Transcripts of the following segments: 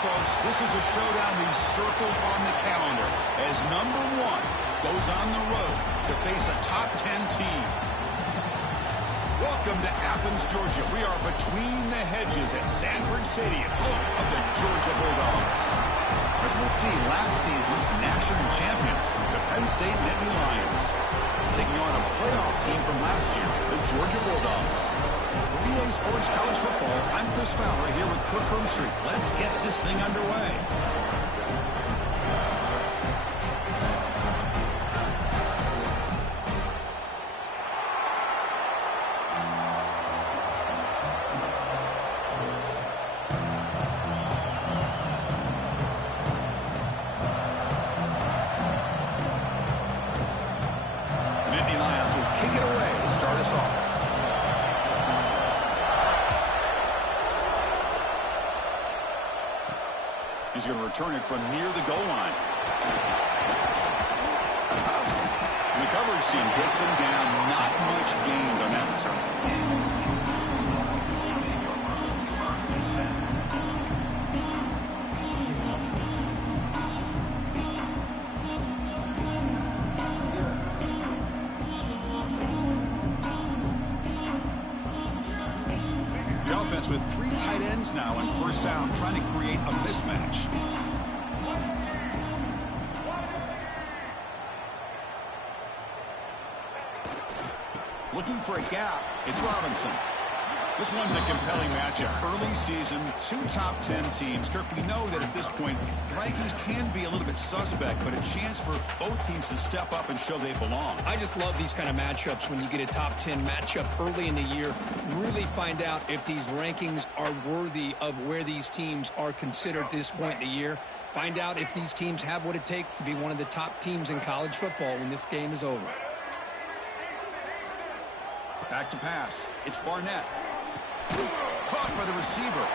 folks, this is a showdown we've circled on the calendar as number 1 goes on the road to face a top 10 team. Welcome to Athens, Georgia. We are between the hedges at Sanford Stadium, home of the Georgia Bulldogs. As we'll see, last season's national champions, the Penn State Nittany Lions, taking on a playoff team from last year, the Georgia Bulldogs. For EA Sports College Football, I'm Chris Fowler here with Kirk Hermstreet. Let's get this thing underway. He's going to return it from near the goal line. And the coverage team gets him down. Not much gained on that return. With 3 tight ends now on first down, trying to create a mismatch. Looking for a gap. It's Robinson. This one's a compelling matchup. Early season, 2 top 10 teams. Kirk, we know that at this point, rankings can be a little bit suspect, but a chance for both teams to step up and show they belong. I just love these kind of matchups when you get a top 10 matchup early in the year. Really find out if these rankings are worthy of where these teams are considered at this point in the year. Find out if these teams have what it takes to be one of the top teams in college football when this game is over. Back to pass. It's Barnett. Caught by the receiver.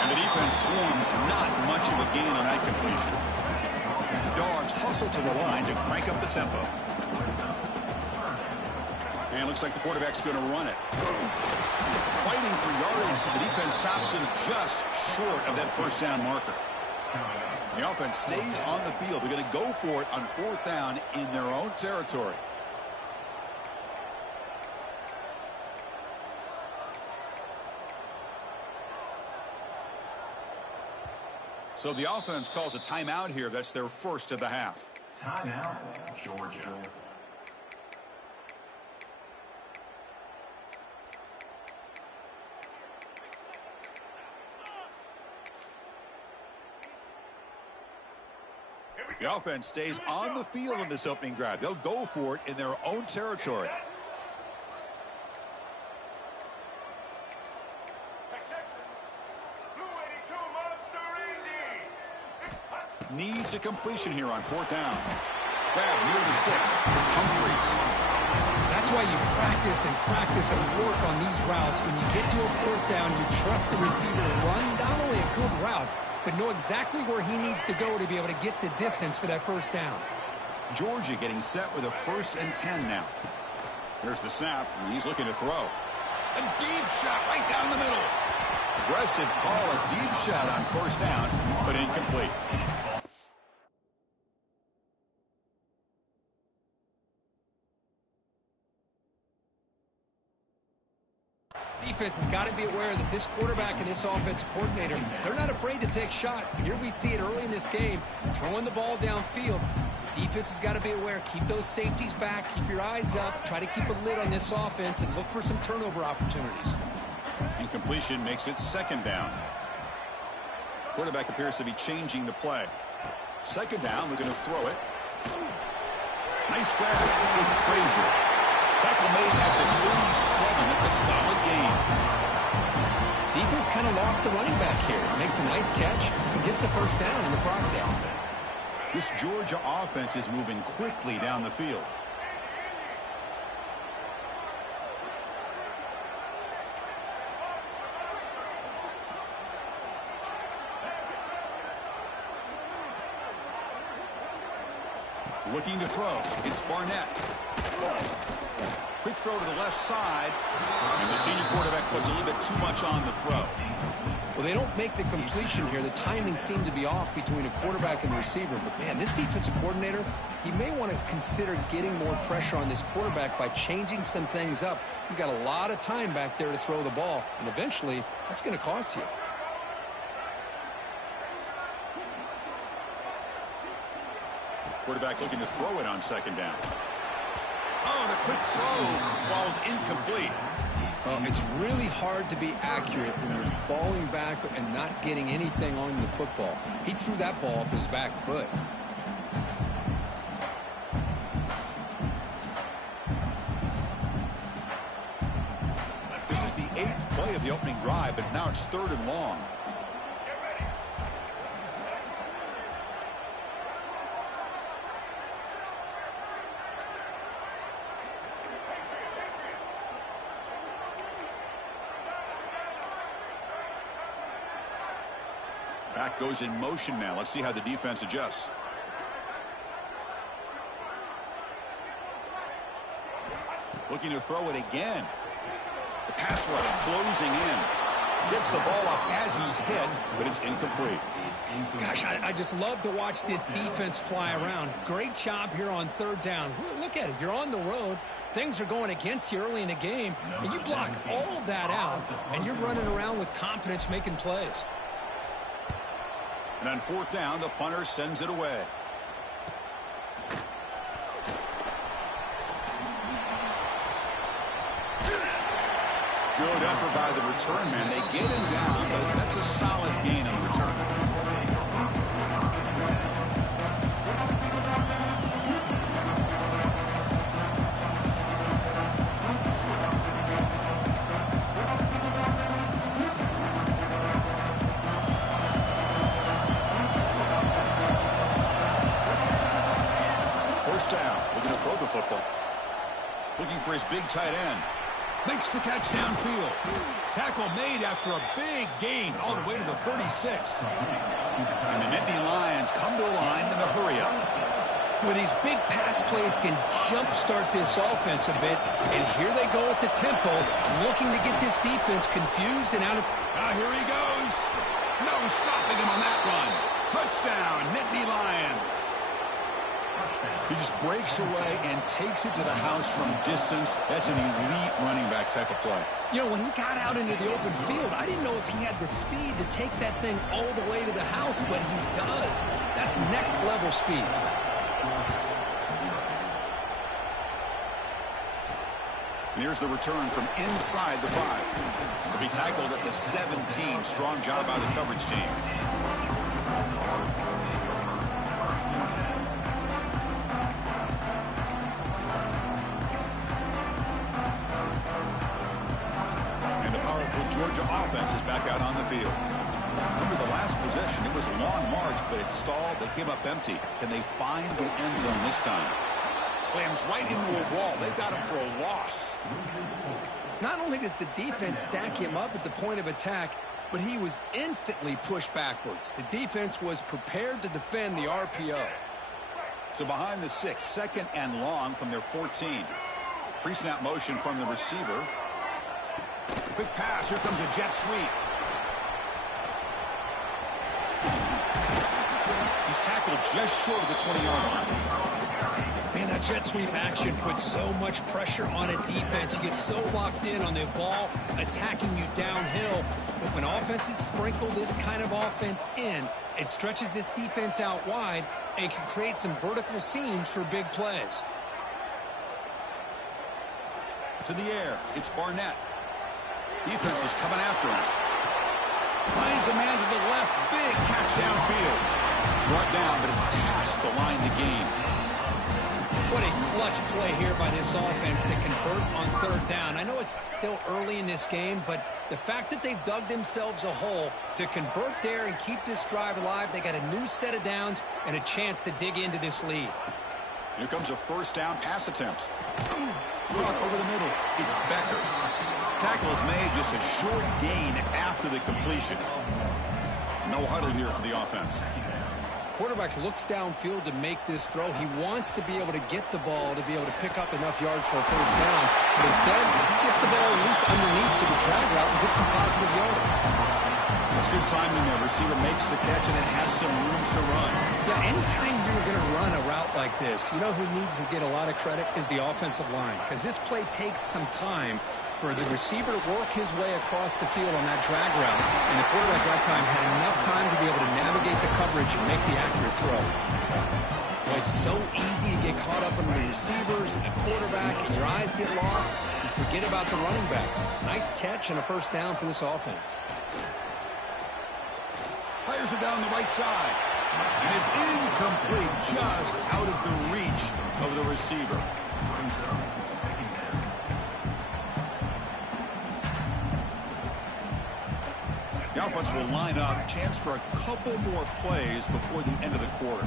And the defense swarms. Not much of a gain on that completion. The Dogs hustle to the line to crank up the tempo. And it looks like the quarterback's going to run it. Fighting for yardage, but the defense stops him just short of that first down marker. The offense stays on the field. They're going to go for it on 4th down in their own territory. So the offense calls a timeout here. That's their first of the half. Timeout, Georgia. The offense stays on the field in this opening drive. They'll go for it in their own territory. Needs a completion here on 4th down. Grab near the sticks. It's Humphreys. That's why you practice and work on these routes. When you get to a 4th down, you trust the receiver to run not only a good route, but know exactly where he needs to go to be able to get the distance for that first down. Georgia getting set with a 1st and 10 now. Here's the snap, and he's looking to throw. A deep shot right down the middle. Aggressive call, a deep shot on 1st down, but incomplete. Defense has got to be aware that this quarterback and this offensive coordinator, they're not afraid to take shots. Here we see it early in this game, throwing the ball downfield. The defense has got to be aware. Keep those safeties back. Keep your eyes up. Try to keep a lid on this offense and look for some turnover opportunities. Incompletion makes it 2nd down. Quarterback appears to be changing the play. 2nd down, looking to throw it. Nice grab. It's Frazier. Tackle made at the 37. That's a solid gain. Defense kind of lost a running back here. Makes a nice catch and gets the 1st down in the process. This Georgia offense is moving quickly down the field. Looking to throw. It's Barnett. Quick throw to the left side. And the senior quarterback puts a little bit too much on the throw. Well, they don't make the completion here. The timing seemed to be off between a quarterback and the receiver. But, man, this defensive coordinator, he may want to consider getting more pressure on this quarterback by changing some things up. He's got a lot of time back there to throw the ball. And eventually, that's going to cost you. Quarterback looking to throw it on second down. Oh, the quick throw falls incomplete. Well, it's really hard to be accurate when you're falling back and not getting anything on the football. He threw that ball off his back foot. This is the 8th play of the opening drive, but now it's 3rd and long. Back goes in motion now. Let's see how the defense adjusts. Looking to throw it again. The pass rush closing in. Gets the ball off as he's hit, but it's incomplete. Gosh, I just love to watch this defense fly around. Great job here on 3rd down. Look at it. You're on the road. Things are going against you early in the game, and you block all of that out, and you're running around with confidence making plays. And on 4th down, the punter sends it away. Good effort by the return man. They get him down, but that's a solid gain on the return. First down, looking to throw the football. Looking for his big tight end. Makes the catch downfield. Tackle made after a big gain all the way to the 36. And the Nittany Lions come to a line in a hurry up. Well, these big pass plays can jumpstart this offense a bit. And here they go at the tempo, looking to get this defense confused and out of... Here he goes. No stopping him on that run. Touchdown, Nittany Lions. He just breaks away and takes it to the house from distance. That's an elite running back type of play. You know, when he got out into the open field, I didn't know if he had the speed to take that thing all the way to the house, but he does. That's next level speed. And here's the return from inside the 5. He'll be tackled at the 17. Strong job by the coverage team. Georgia offense is back out on the field. Remember the last possession, it was a long march, but it stalled. They came up empty. Can they find the end zone this time? Slams right into a wall. They've got him for a loss. Not only does the defense stack him up at the point of attack, but he was instantly pushed backwards. The defense was prepared to defend the RPO. So behind the 6, 2nd and long from their 14. Pre-snap motion from the receiver. Quick pass. Here comes a jet sweep. He's tackled just short of the 20-yard line. Man, that jet sweep action puts so much pressure on a defense. You get so locked in on the ball attacking you downhill. But when offenses sprinkle this kind of offense in, it stretches this defense out wide and can create some vertical seams for big plays. To the air. It's Barnett. Defense is coming after him. Finds a man to the left. Big catch downfield. Brought down, but it's past the line to gain. What a clutch play here by this offense to convert on 3rd down. I know it's still early in this game, but the fact that they've dug themselves a hole to convert there and keep this drive alive, they got a new set of downs and a chance to dig into this lead. Here comes a 1st down pass attempt. Caught over the middle. It's Becker. Tackle is made, just a short gain after the completion. No huddle here for the offense. Quarterback looks downfield to make this throw. He wants to be able to get the ball to be able to pick up enough yards for a first down. But instead, he gets the ball at least underneath to the drag route and gets some positive yards. It's good timing there. Receiver makes the catch and it has some room to run. Yeah, anytime you're going to run a route like this, you know who needs to get a lot of credit is the offensive line. Because this play takes some time for the receiver to work his way across the field on that drag route. And the quarterback that time had enough time to be able to navigate the coverage and make the accurate throw. Well, it's so easy to get caught up in the receivers and the quarterback, and your eyes get lost. You forget about the running back. Nice catch and a first down for this offense. Fires it down the right side. And it's incomplete, just out of the reach of the receiver. The offense will line up. Chance for a couple more plays before the end of the quarter.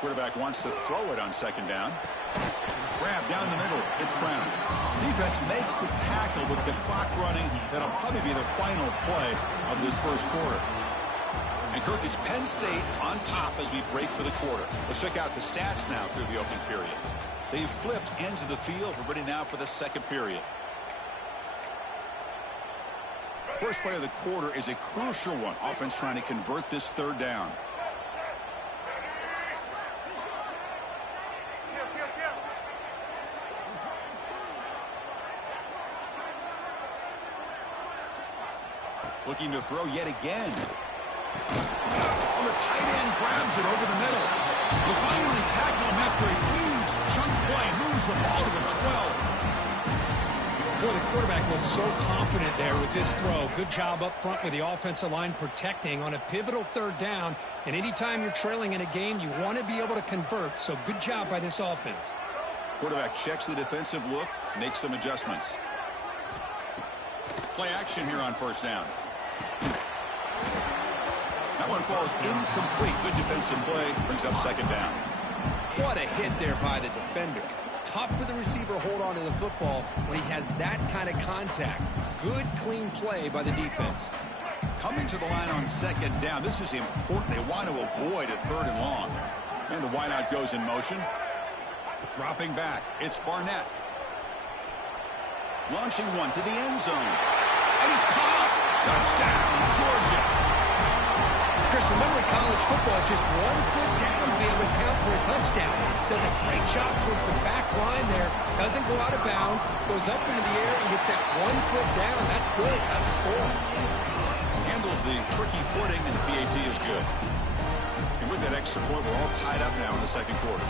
Quarterback wants to throw it on second down. Grab down the middle. It's Brown. Defense makes the tackle with the clock running. That'll probably be the final play of this first quarter. And Kirk, it's Penn State on top as we break for the quarter. Let's check out the stats now through the opening period. They've flipped ends of the field. We're ready now for the second period. First play of the quarter is a crucial one. Offense trying to convert this third down. Looking to throw yet again. Oh, the tight end grabs it over the middle. Will finally tackle him after a huge chunk play. Moves the ball to the 12. Boy, the quarterback looks so confident there with this throw. Good job up front with the offensive line protecting on a pivotal third down. And anytime you're trailing in a game, you want to be able to convert. So good job by this offense. Quarterback checks the defensive look, makes some adjustments. Play action here on first down. That one falls incomplete. Good defensive play. Brings up second down. What a hit there by the defender. Tough for the receiver to hold on to the football when he has that kind of contact. Good, clean play by the defense. Coming to the line on second down. This is important. They want to avoid a third and long. And the wideout goes in motion. Dropping back. It's Barnett. Launching one to the end zone. And it's caught. Touchdown, Georgia. Chris, remember in college football, it's just 1 foot down to be able to count for a touchdown. Does a great job towards the back line there. Doesn't go out of bounds. Goes up into the air and gets that 1 foot down. That's good. That's a score. Handles the tricky footing, and the PAT is good. And with that extra point, we're all tied up now in the second quarter.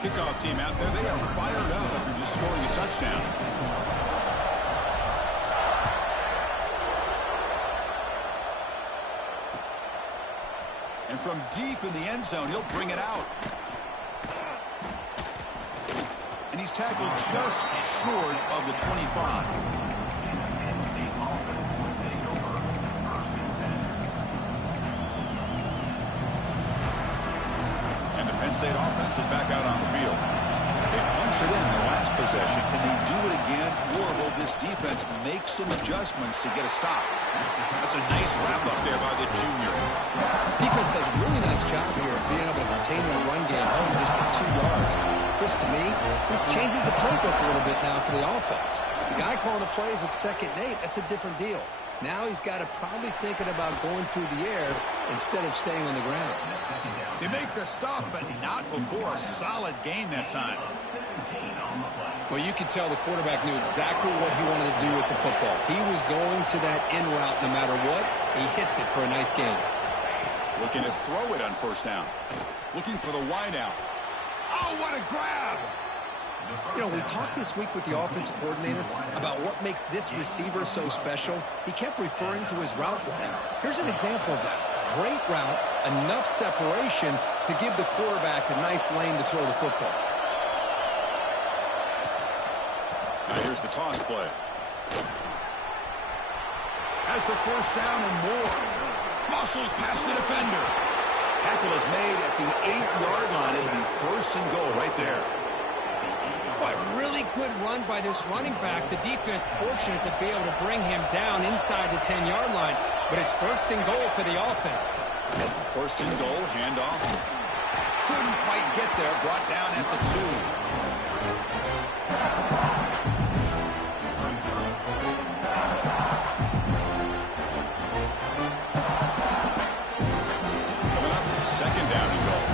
Kickoff team out there. They are fired up after just scoring a touchdown. And from deep in the end zone, he'll bring it out. And he's tackled just short of the 25. State offense is back out on the field. They punched it in the last possession. Can they do it again, or will this defense make some adjustments to get a stop? That's a nice wrap-up there by the junior. Defense does a really nice job here of being able to contain the run game home just for 2 yards. Chris, to me, this changes the playbook a little bit now for the offense. The guy calling the plays at 2nd and 8, that's a different deal. Now he's got to probably thinking about going through the air instead of staying on the ground. They make the stop, but not before a solid gain that time. Well, you could tell the quarterback knew exactly what he wanted to do with the football. He was going to that in route no matter what. He hits it for a nice gain. Looking to throw it on first down. Looking for the wideout. Oh, what a grab! You know, we talked this week with the offensive coordinator about what makes this receiver so special. He kept referring to his route running. Here's an example of that. Great route, enough separation to give the quarterback a nice lane to throw the football. Now here's the toss play. Has the first down and more. Muscles past the defender. Tackle is made at the 8-yard line. It'll be first and goal right there. Boy, really good run by this running back. The defense fortunate to be able to bring him down inside the 10-yard line. But it's first and goal for the offense. First and goal, handoff. Couldn't quite get there, brought down at the 2. Coming up, second down and goal.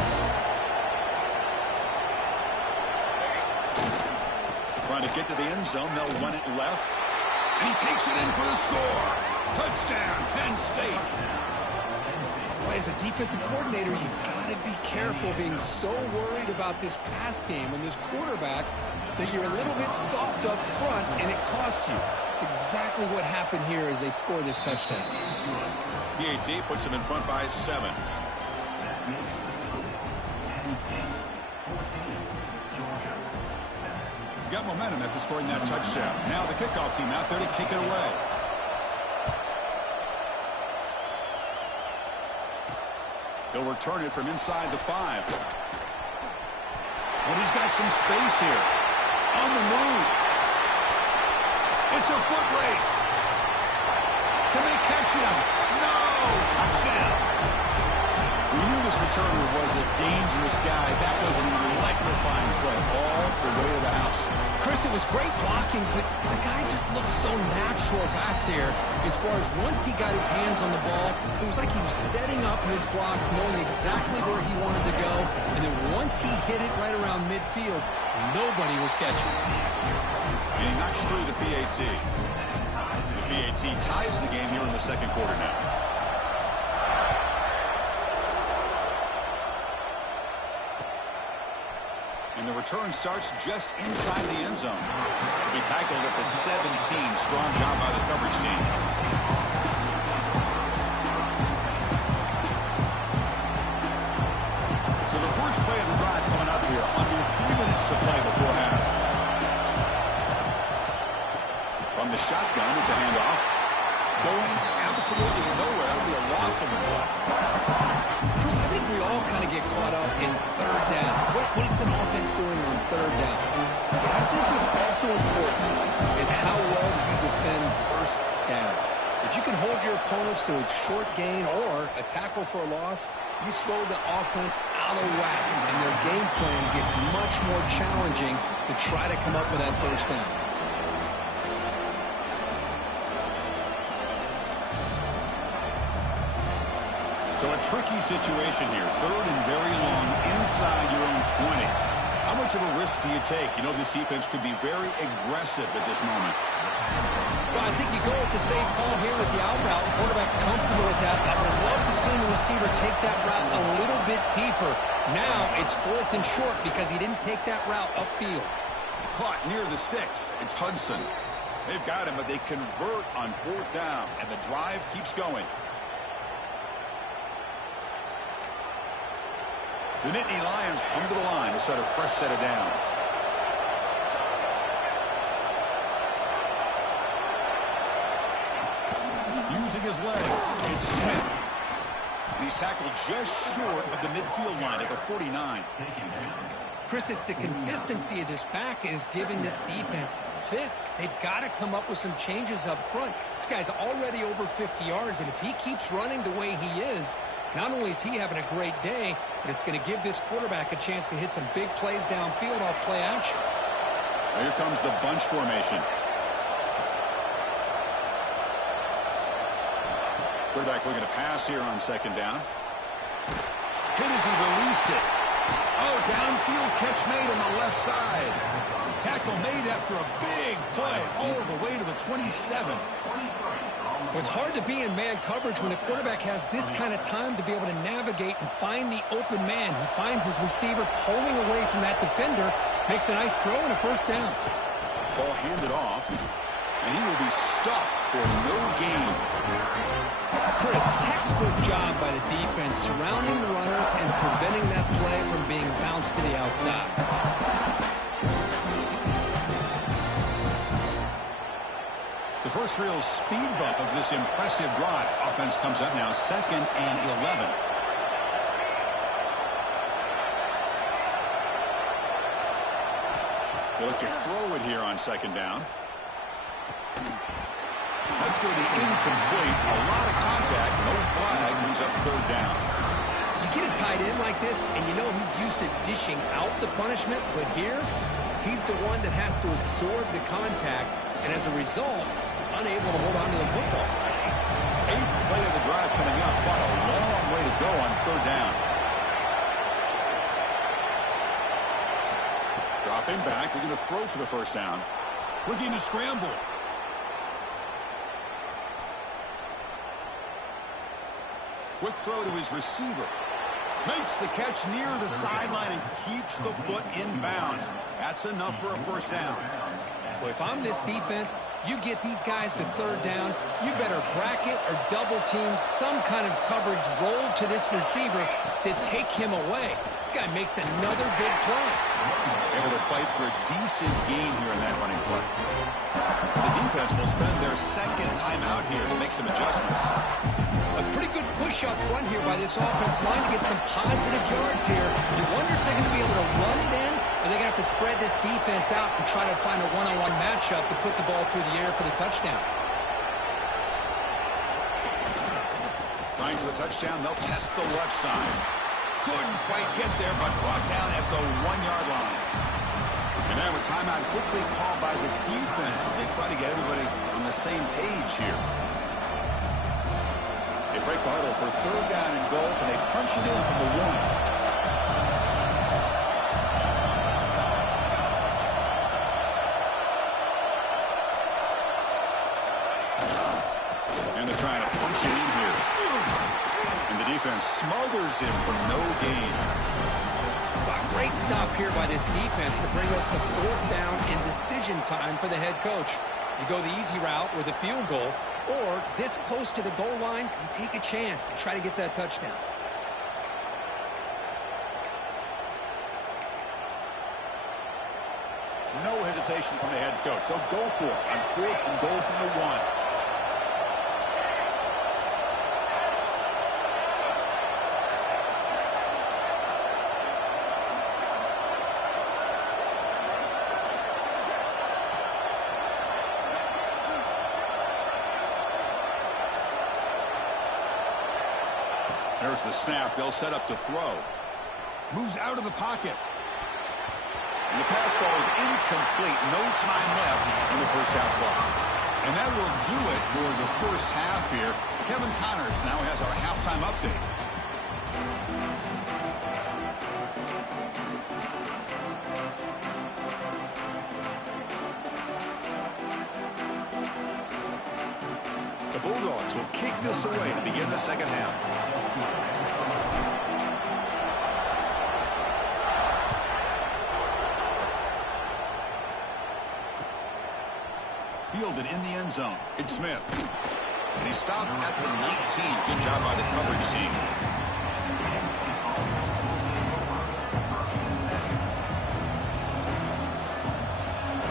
Trying to get to the end zone, they'll run it left. And he takes it in for the score. Touchdown, Penn State. Boy, as a defensive coordinator, you've got to be careful being so worried about this pass game and this quarterback that you're a little bit soft up front and it costs you. It's exactly what happened here as they score this touchdown. PAT puts him in front by 7. Got momentum after scoring that touchdown. Now the kickoff team out there to kick it away. He'll return it from inside the 5. And he's got some space here. On the move. It's a foot race. Can they catch him? No! Touchdown. We knew this returner was a dangerous guy. That was an electrifying play all the way to the house. Chris, it was great blocking, but the guy just looks so natural back there. As far as once he got his hands on the ball, it was like he was setting up his blocks, knowing exactly where he wanted to go. And then once he hit it right around midfield, nobody was catching. And he knocks through the PAT. The PAT ties the game here in the second quarter now. And the return starts just inside the end zone. He tackled at the 17. Strong job by the coverage team. So the first play of the drive coming up here. Under 3 minutes to play before half. From the shotgun, it's a handoff. Going absolutely nowhere. It'll be a loss of the ball. Chris, I think we all kind of get caught up in third down. What is an offense doing on third down? But I think what's also important is how well you defend first down. If you can hold your opponents to a short gain or a tackle for a loss, you throw the offense out of whack, and their game plan gets much more challenging to try to come up with that first down. So a tricky situation here. Third and very long inside your own 20. How much of a risk do you take? You know, this defense could be very aggressive at this moment. Well, I think you go with the safe call here with the out route. Quarterback's comfortable with that. I would love to see the receiver take that route a little bit deeper. Now it's 4th and short because he didn't take that route upfield. Caught near the sticks. It's Hudson. They've got him, but they convert on 4th down, and the drive keeps going. The Nittany Lions come to the line to set a fresh set of downs. Using his legs, it's Smith. He's tackled just short of the midfield line at the 49. Chris, it's the consistency of this back is giving this defense fits. They've got to come up with some changes up front. This guy's already over 50 yards, and if he keeps running the way he is, not only is he having a great day, but it's going to give this quarterback a chance to hit some big plays downfield off play action. Here comes the bunch formation. Quarterback looking to pass here on 2nd down. Hit as he released it. Oh, downfield catch made on the left side. Tackle made after a big play all the way to the 27. Well, it's hard to be in man coverage when the quarterback has this kind of time to be able to navigate and find the open man. He finds his receiver pulling away from that defender, makes a nice throw and a first down. Ball handed off, and he will be stuffed for no gain. Chris, textbook job by the defense surrounding the runner and preventing that play from being bounced to the outside. The first real speed bump of this impressive drive. Offense comes up now 2nd and 11. They look to throw it here on second down. That's going to be incomplete. A lot of contact. No flag. Brings up third down. You get a tight end like this, and you know he's used to dishing out the punishment, but here, he's the one that has to absorb the contact, and as a result, he's unable to hold on to the football. 8th play of the drive coming up. What a long way to go on third down. Dropping back, looking to throw for the first down. Looking to scramble. Quick throw to his receiver. Makes the catch near the sideline and keeps the foot in bounds. That's enough for a first down. Well, if I'm this defense, you get these guys to third down, you better bracket or double team some kind of coverage roll to this receiver to take him away. This guy makes another big play. Able to fight for a decent gain here in that running play. The defense will spend their second timeout here to make some adjustments. A pretty good push up front here by this offense line to get some positive yards here. You wonder if they're going to be able to run it in, or they're going to have to spread this defense out and try to find a one-on-one matchup to put the ball through the air for the touchdown. Trying for the touchdown, they'll test the left side. Couldn't quite get there, but brought down at the 1-yard line. And now a timeout quickly called by the defense as they try to get everybody on the same page here. They break the huddle for third down and goal, and they punch it in from the 1. And they're trying to punch it in here. And the defense smothers him for no gain. A great stop here by this defense to bring us to fourth down and decision time for the head coach. You go the easy route with a field goal, or this close to the goal line, you take a chance to try to get that touchdown. No hesitation from the head coach. They'll go for it on fourth and goal from the 1. There's the snap. They'll set up to throw. Moves out of the pocket. And the pass falls incomplete. No time left in the first half clock. And that will do it for the first half here. Kevin Connors now has our halftime update. The Bulldogs will kick this away to begin the second half. Fielded in the end zone. It's Smith. And he stopped at the 19. Good job by the coverage team.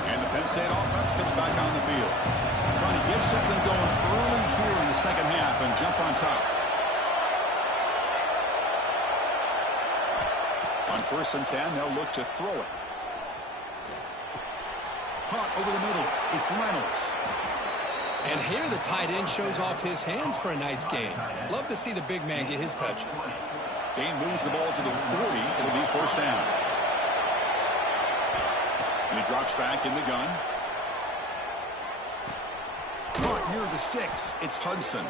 And the Penn State offense comes back on the field. Trying to get something going early here in the second half and jump on top. On 1st and 10, they'll look to throw it. Caught over the middle. It's Reynolds. And here the tight end shows off his hands for a nice gain. Love to see the big man get his touches. Gain moves the ball to the 40. It'll be first down. And he drops back in the gun. Caught near the sticks. It's Hudson.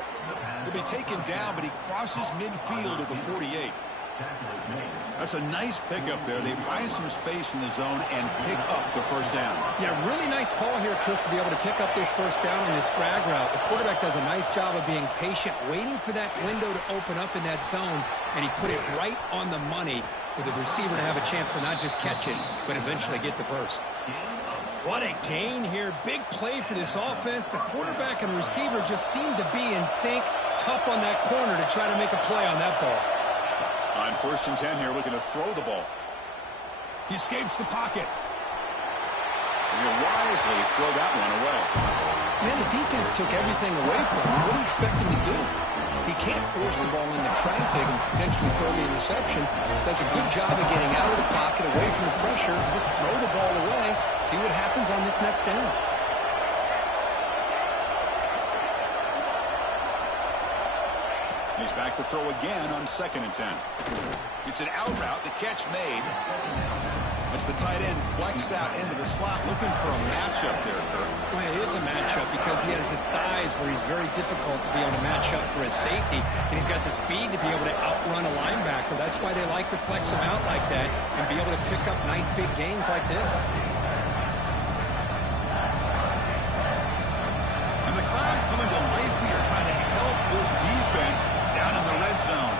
He'll be taken down, but he crosses midfield at the 48. That's a nice pickup there. They find some space in the zone and pick up the first down. Yeah, really nice call here, Chris, to be able to pick up this first down on this drag route. The quarterback does a nice job of being patient, waiting for that window to open up in that zone, and he put it right on the money for the receiver to have a chance to not just catch it, but eventually get the first. What a gain here. Big play for this offense. The quarterback and receiver just seem to be in sync. Tough on that corner to try to make a play on that ball. On 1st and 10 here, looking to throw the ball. He escapes the pocket. You wisely throw that one away. Man, the defense took everything away from him. What do you expect him to do? He can't force the ball into traffic and potentially throw the interception. Does a good job of getting out of the pocket, away from the pressure. Just throw the ball away. See what happens on this next down. He's back to throw again on 2nd and 10. It's an out route. The catch made. It's the tight end flexed out into the slot, looking for a matchup there, Kurt. Well, it is a matchup because he has the size where he's very difficult to be able to match up for his safety, and he's got the speed to be able to outrun a linebacker. That's why they like to flex him out like that and be able to pick up nice big gains like this. And the crowd coming to life here, trying to help this defense down in the red zone.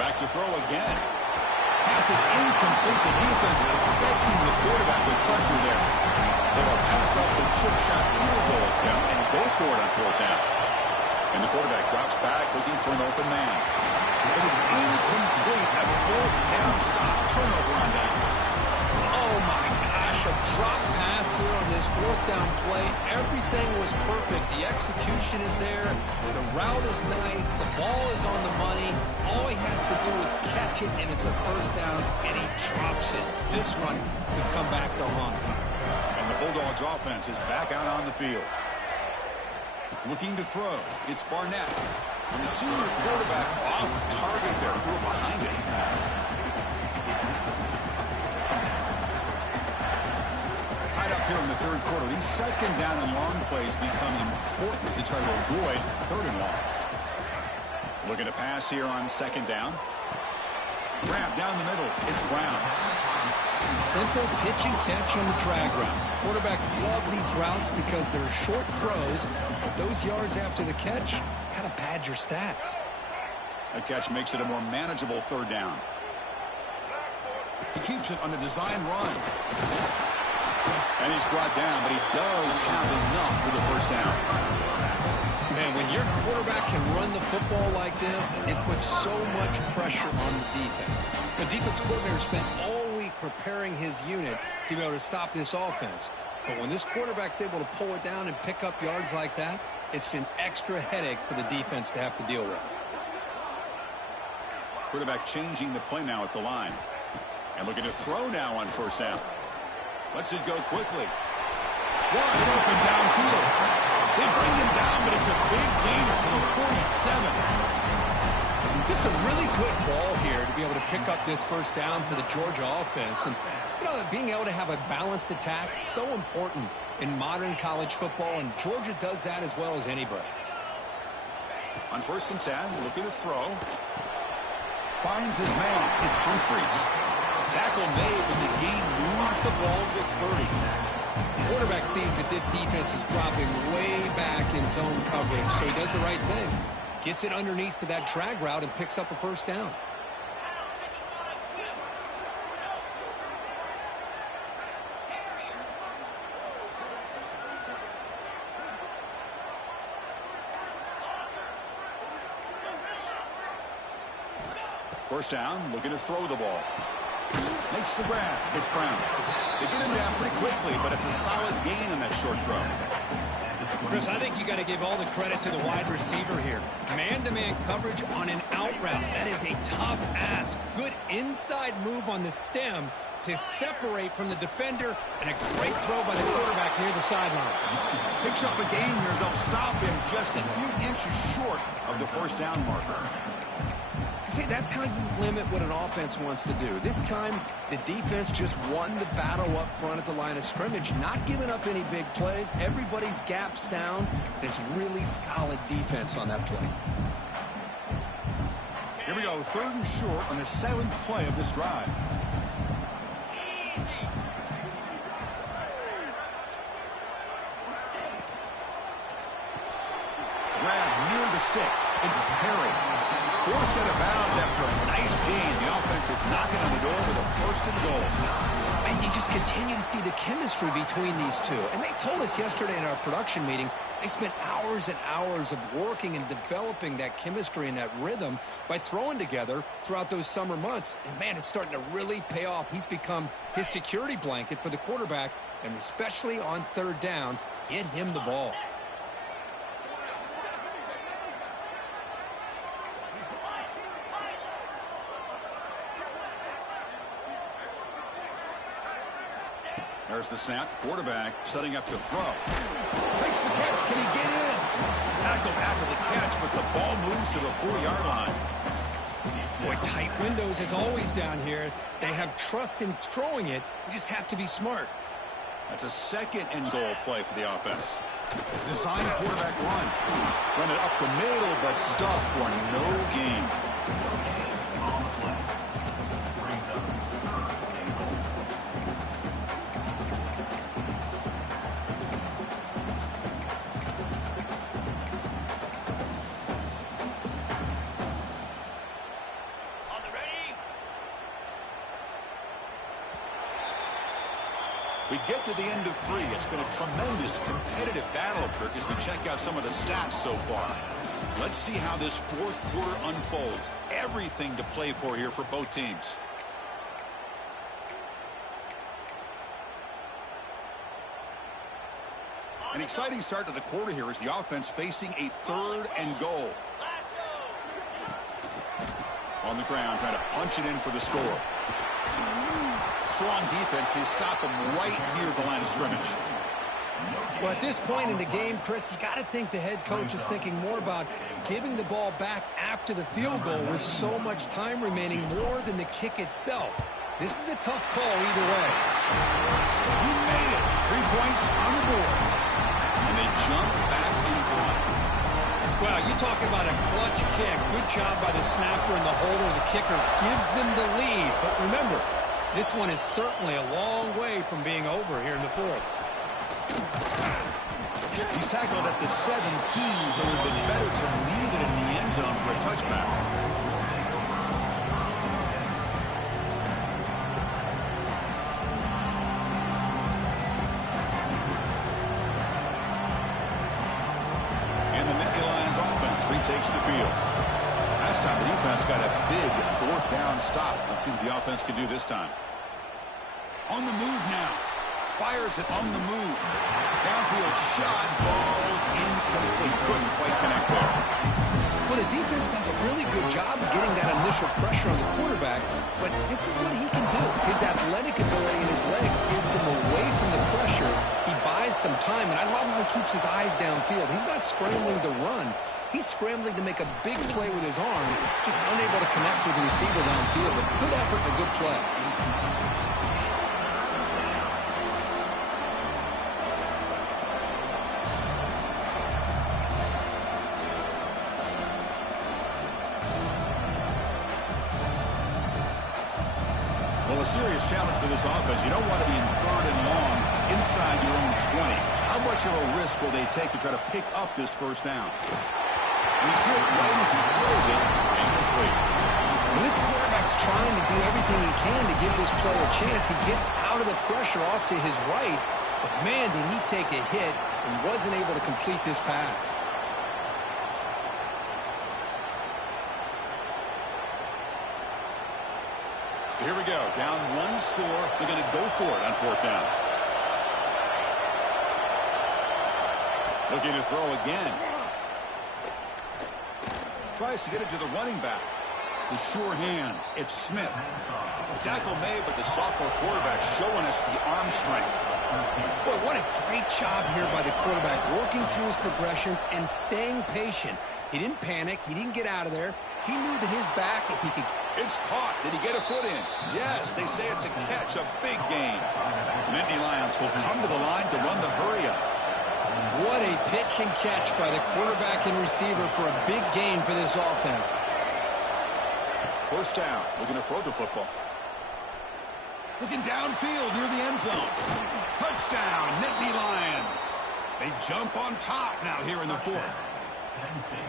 Back to throw again. Pass is incomplete. The defense affecting the quarterback with pressure there. So they'll pass up the chip shot field goal attempt and go for it on 4th down. And the quarterback drops back looking for an open man. But it's incomplete. A 4th down stop. Turnover on downs. Oh my gosh, a drop pass here on this 4th down play. Everything was perfect. The execution is there. The route is nice. The ball is on the money. All he has to do is catch it, and it's a 1st down, and he drops it. This one could come back to haunt him. And the Bulldogs offense is back out on the field. Looking to throw. It's Barnett. And the senior quarterback off target there. Threw it behind it. Tied up here in the 3rd quarter. These 2nd down and long plays become important as they try to avoid 3rd and long. Looking to pass here on 2nd down. Grab down the middle. It's Brown. Simple pitch and catch on the drag route. Quarterbacks love these routes because they're short throws, but those yards after the catch kind of pad your stats. That catch makes it a more manageable 3rd down. He keeps it on a design run. And he's brought down, but he does have enough for the 1st down. Man, when your quarterback can run the football like this, it puts so much pressure on the defense. The defense coordinator spent all week preparing his unit to be able to stop this offense. But when this quarterback's able to pull it down and pick up yards like that, it's an extra headache for the defense to have to deal with. Quarterback changing the play now at the line. And looking to throw now on 1st down. Lets it go quickly. Wide open downfield. They bring him down, but it's a big gainer for the 47. Just a really good ball here to be able to pick up this 1st down for the Georgia offense. And, you know, being able to have a balanced attack, so important in modern college football, and Georgia does that as well as anybody. On 1st and 10, looking to throw. Finds his man. It's Humphreys. Tackle made, but the game moves the ball to the 30. Quarterback sees that this defense is dropping way back in zone coverage, so he does the right thing. Gets it underneath to that drag route and picks up a 1st down. First down, looking to throw the ball. Makes the grab. It's Brown. They get him down pretty quickly, but it's a solid gain on that short throw. Chris, I think you got to give all the credit to the wide receiver here. Man-to-man coverage on an out route. That is a tough ask. Good inside move on the stem to separate from the defender, and a great throw by the quarterback near the sideline. Picks up a gain here. They'll stop him just a few inches short of the 1st down marker. See, that's how you limit what an offense wants to do. This time, the defense just won the battle up front at the line of scrimmage, not giving up any big plays. Everybody's gap sound. It's really solid defense on that play. Here we go, 3rd and short on the 7th play of this drive. Grab near the sticks. It's Perry. 4 set of bounds after a nice gain. The offense is knocking on the door with a 1st and goal. And you just continue to see the chemistry between these two. And they told us yesterday in our production meeting, they spent hours and hours of working and developing that chemistry and that rhythm by throwing together throughout those summer months. And, man, it's starting to really pay off. He's become his security blanket for the quarterback, and especially on third down, get him the ball. There's the snap. Quarterback setting up to throw. Makes the catch. Can he get in? Tackled after the catch, but the ball moves to the 4-yard line. Boy, tight windows as always down here. They have trust in throwing it. You just have to be smart. That's a second and goal play for the offense. Design quarterback run. Run it up the middle, but stuff for no gain. We get to the end of 3. It's been a tremendous competitive battle, Kirk, as we check out some of the stats so far. Let's see how this fourth quarter unfolds. Everything to play for here for both teams. An exciting start to the quarter here as the offense facing a 3rd and goal. On the ground, trying to punch it in for the score. Strong defense. They stop him right near the line of scrimmage. Well, at this point in the game, Chris, you got to think the head coach is thinking more about giving the ball back after the field goal with so much time remaining more than the kick itself. This is a tough call either way. You made it. 3 points on the board. And they jump back in front. Well, you're talking about a clutch kick. Good job by the snapper and the holder. The kicker gives them the lead. But remember, this one is certainly a long way from being over here in the 4th. He's tackled at the 17, so it would have been better to leave it in the end zone for a touchback. And the Nittany Lions offense retakes the field. Last time the defense got a big 4th down stop. Let's see what the offense can do this time. On the move now. Fires it on the move. Downfield shot. Ball's incomplete. Couldn't quite connect there. Well, the defense does a really good job of getting that initial pressure on the quarterback, but this is what he can do. His athletic ability and his legs gets him away from the pressure. He buys some time, and I love how he keeps his eyes downfield. He's not scrambling to run. He's scrambling to make a big play with his arm, just unable to connect with the receiver downfield. But good effort and a good play. Well, a serious challenge for this offense. You don't want to be in 3rd and long inside your own 20. How much of a risk will they take to try to pick up this 1st down? He's hit right as he throws it. Incomplete. When this quarterback's trying to do everything he can to give this player a chance, he gets out of the pressure off to his right. But, man, did he take a hit and wasn't able to complete this pass. So here we go. Down 1 score. They're going to go for it on 4th down. Looking to throw again. Tries to get it to the running back. The sure hands. It's Smith. The tackle made, but the sophomore quarterback showing us the arm strength. Boy, what a great job here by the quarterback, working through his progressions and staying patient. He didn't panic. He didn't get out of there. He knew that his back, if he could... It's caught. Did he get a foot in? Yes, they say it's a catch, a big gain. Nittany Lions will come to the line to run the hurry-up. What a pitch and catch by the quarterback and receiver for a big gain for this offense. 1st down. Looking to throw the football. Looking downfield near the end zone. Touchdown, Nittany Lions. They jump on top now here in the 4th.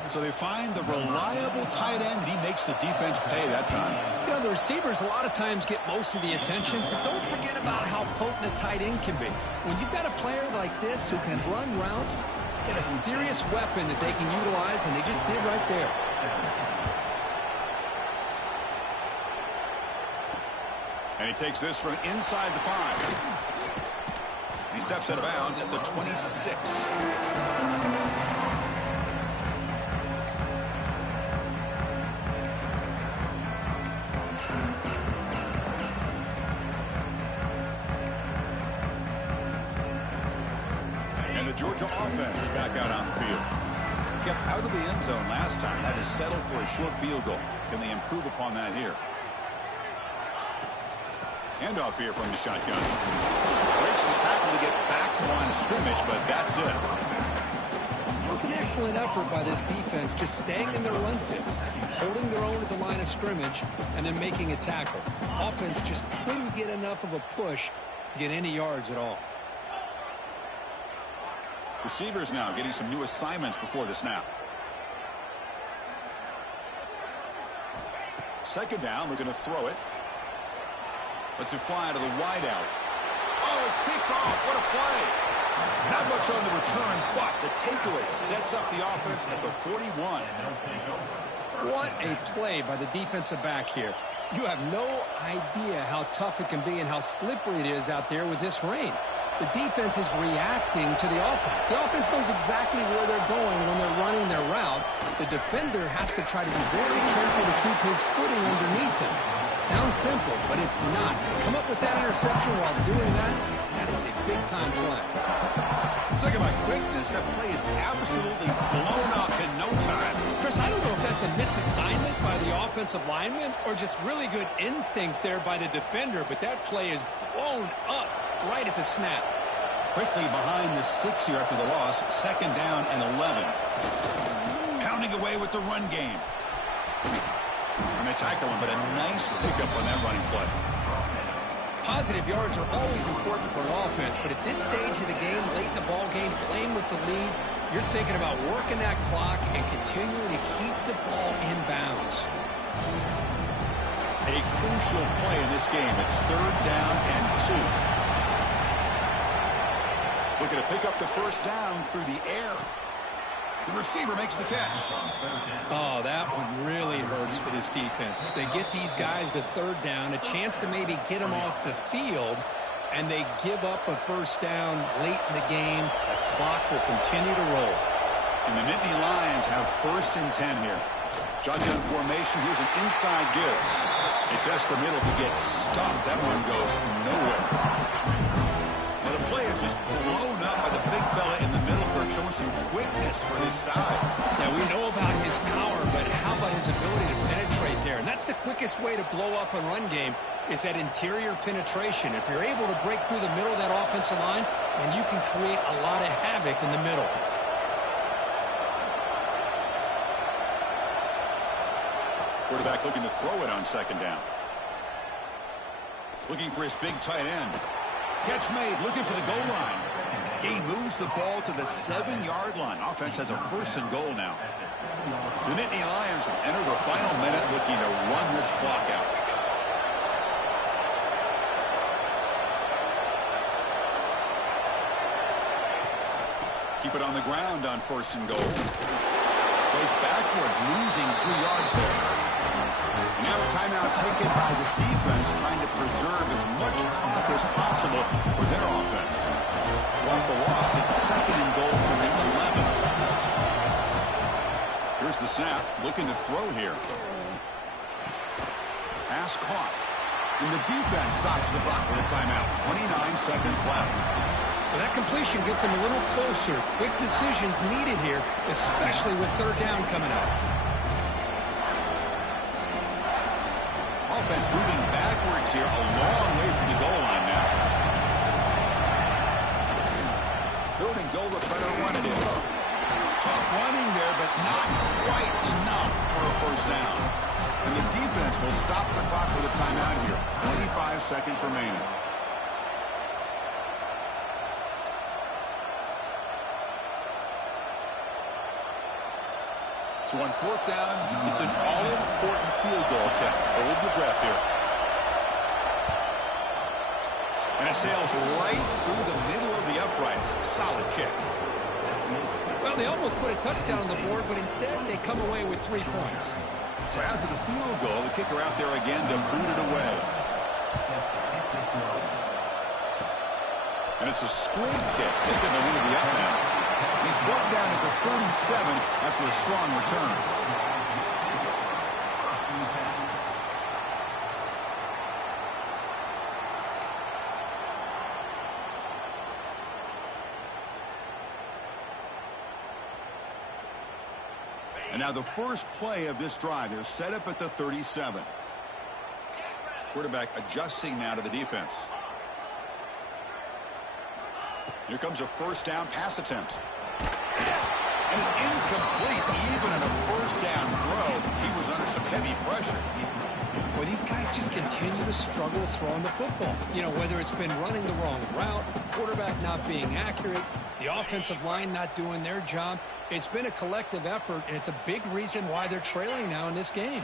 So they find the reliable tight end, and he makes the defense pay that time. You know, the receivers a lot of times get most of the attention, but don't forget about how potent a tight end can be. When you've got a player like this who can run routes, get a serious weapon that they can utilize, and they just did right there. And he takes this from inside the 5. He steps out of bounds at the 26. And the Georgia offense is back out on the field. Kept out of the end zone last time. Had to settle for a short field goal. Can they improve upon that here? Handoff here from the shotgun. Breaks the tackle to get back to the line of scrimmage, but that's it. It was an excellent effort by this defense, just staying in their run fits, holding their own at the line of scrimmage, and then making a tackle. Offense just couldn't get enough of a push to get any yards at all. Receivers now getting some new assignments before the snap. Second down, we're going to throw it. Lets it fly to the wideout. Oh, it's picked off. What a play. Not much on the return, but the takeaway sets up the offense at the 41. What a play by the defensive back here. You have no idea how tough it can be and how slippery it is out there with this rain. The defense is reacting to the offense. The offense knows exactly where they're going when they're running their route. The defender has to try to be very careful to keep his footing underneath him. Sounds simple, but it's not. Come up with that interception while doing that, that is a big-time play. Talking about quickness, that play is absolutely blown up in no time. Chris, I don't know if that's a misassignment by the offensive lineman or just really good instincts there by the defender, but that play is blown up right at the snap. Quickly behind the sticks here after the loss. Second down and 11. Pounding away with the run game. And they tackle him, but a nice pickup on that running play. Positive yards are always important for an offense, but at this stage of the game, late in the ball game, playing with the lead, you're thinking about working that clock and continuing to keep the ball in bounds. A crucial play in this game. It's third down and 2. Looking to pick up the first down through the air. The receiver makes the catch. Oh, that one really hurts for this defense. They get these guys to third down, a chance to maybe get them off the field, and they give up a first down late in the game. The clock will continue to roll. And the Nittany Lions have first and 10 here. Shotgun formation. Here's an inside give. It's just the middle who gets stopped. That one goes nowhere. Well, the play is just blown up by the big fella in the middle, showing some quickness for his size. Yeah, we know about his power, but how about his ability to penetrate there? And that's the quickest way to blow up a run game is that interior penetration. If you're able to break through the middle of that offensive line, then you can create a lot of havoc in the middle. Quarterback looking to throw it on second down. Looking for his big tight end. Catch made, looking for the goal line. He moves the ball to the 7-yard line. Offense has a first and goal now. The Nittany Lions will enter the final minute looking to run this clock out. Keep it on the ground on first and goal. Goes backwards, losing 3 yards there. And now a timeout taken by the defense, trying to preserve as much clock as possible for their offense. So off the loss, it's second and goal for the 11. Here's the snap, looking to throw here. Pass caught. And the defense stops the clock with a timeout. 29 seconds left. Well, that completion gets him a little closer. Quick decisions needed here, especially with third down coming up. Offense moving backwards here, a long way from the goal line now. Third and goal, they'll try to run it in. Tough running there, but not quite enough for a first down. And the defense will stop the clock with a timeout here. 25 seconds remaining. So on fourth down, it's an all-important field goal attempt. Hold your breath here. And it sails right through the middle of the uprights. Solid kick. Well, they almost put a touchdown on the board, but instead they come away with 3 points. So after the field goal, the kicker out there again to boot it away. And it's a squib kick taken into the up end. He's brought down at the 37 after a strong return. And now the first play of this drive is set up at the 37. Quarterback adjusting now to the defense. Here comes a first down pass attempt. And it's incomplete. Even in a first down throw, he was under some heavy pressure. Well, these guys just continue to struggle throwing the football. You know, whether it's been running the wrong route, the quarterback not being accurate, the offensive line not doing their job. It's been a collective effort, and it's a big reason why they're trailing now in this game.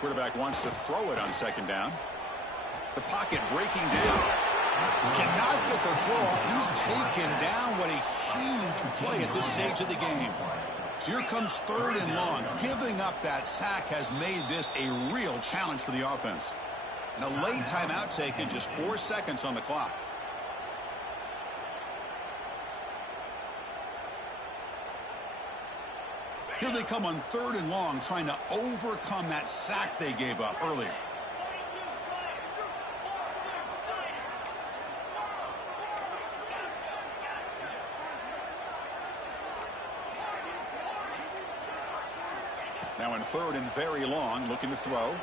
Quarterback wants to throw it on second down. The pocket breaking down. Cannot get the throw off. He's taken down. What a huge play at this stage of the game. So here comes third and long. Giving up that sack has made this a real challenge for the offense. And a late timeout taken, just 4 seconds on the clock. Here they come on third and long, trying to overcome that sack they gave up earlier. Now in third and very long, looking to throw.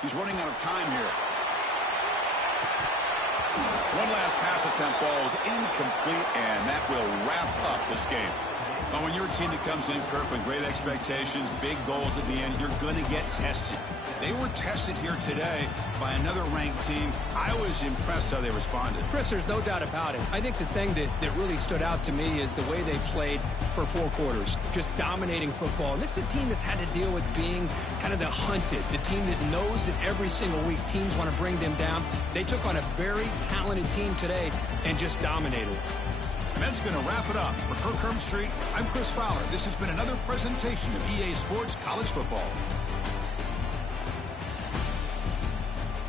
He's running out of time here. One last pass attempt falls incomplete, and that will wrap up this game. Well, when you're a team that comes in, Kirk, with great expectations, big goals at the end, you're going to get tested. They were tested here today by another ranked team. I was impressed how they responded. Chris, there's no doubt about it. I think the thing that really stood out to me is the way they played for 4 quarters, just dominating football. And this is a team that's had to deal with being kind of the hunted, the team that knows that every single week teams want to bring them down. They took on a very talented team today and just dominated. And that's going to wrap it up. For Kirk Herbstreit, I'm Chris Fowler. This has been another presentation of EA Sports College Football.